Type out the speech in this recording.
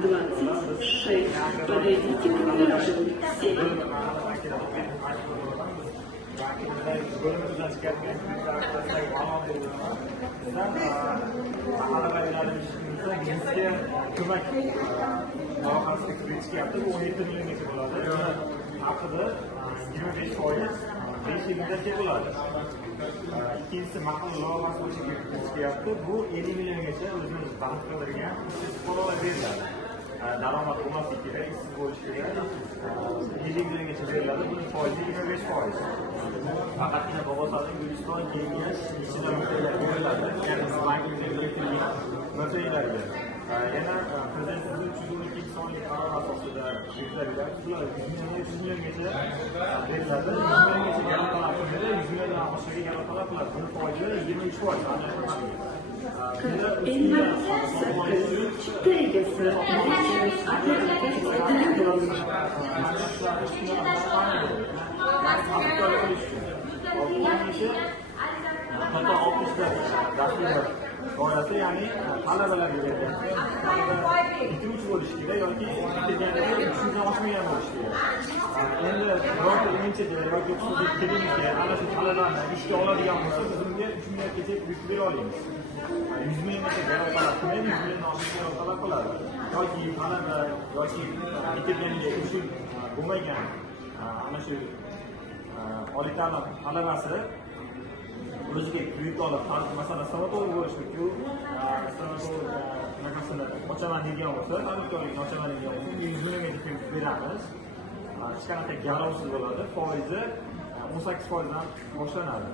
26. Подойдите к гаражу. 7. İkincisi makul loğaz bu şekilde yaptı. Bu 50 milyongacha o'zimiz band qiladigan fuqarolar beriladi. Daromad bo'lmasligi kerak, ishsiz bo'lish kerak. 50 milyongacha beriladi. Buning foizi 25%. Faqatgina Bog'otning Guliston kengash ichida beriladi. Ya'ni bankning erkinlik masalalariga. Yana Prezidentimiz 312 sonlik qaror asosida beriladigan ular 100 milliongacha beriladi. 100 milliongacha galopalar qiladi. 100 milliondan oshiqqa galopalar qiladi. Buni foizi 23%. Инвалидизация 4 гастрит. Hatta 60'da daxillar doirasi, ya'ni talabalarga berilgan. Bitiruvchi bo'lishi kerak yoki bitirganlar shundan oshmagan bo'lishi kerak. Endi birorta universitet yoki xususiy klinika ana shu talabalarni ishga oladigan bo'lsa, biz unga 3 milliongacha buyurtma bera olamiz. 100 milliongacha galopalar qilmaydi, 100 milliondan oshiq galopalar qiladi. Yoki talaba yoki bitirganiga usul bo'lmagan ana shu oliy ta'lim talabasi o'ziga kredit olib, masalan, stomatolog bo'lishni-ku, stomatolog naqasini ochaman degan bo'lsa, tadbirkorlikni ochaman degan bo'lsa, 100 milliongacha kredit beramiz. Hech qanaqa garovsiz bo'ladi, foizi 18% dan boshlanadi.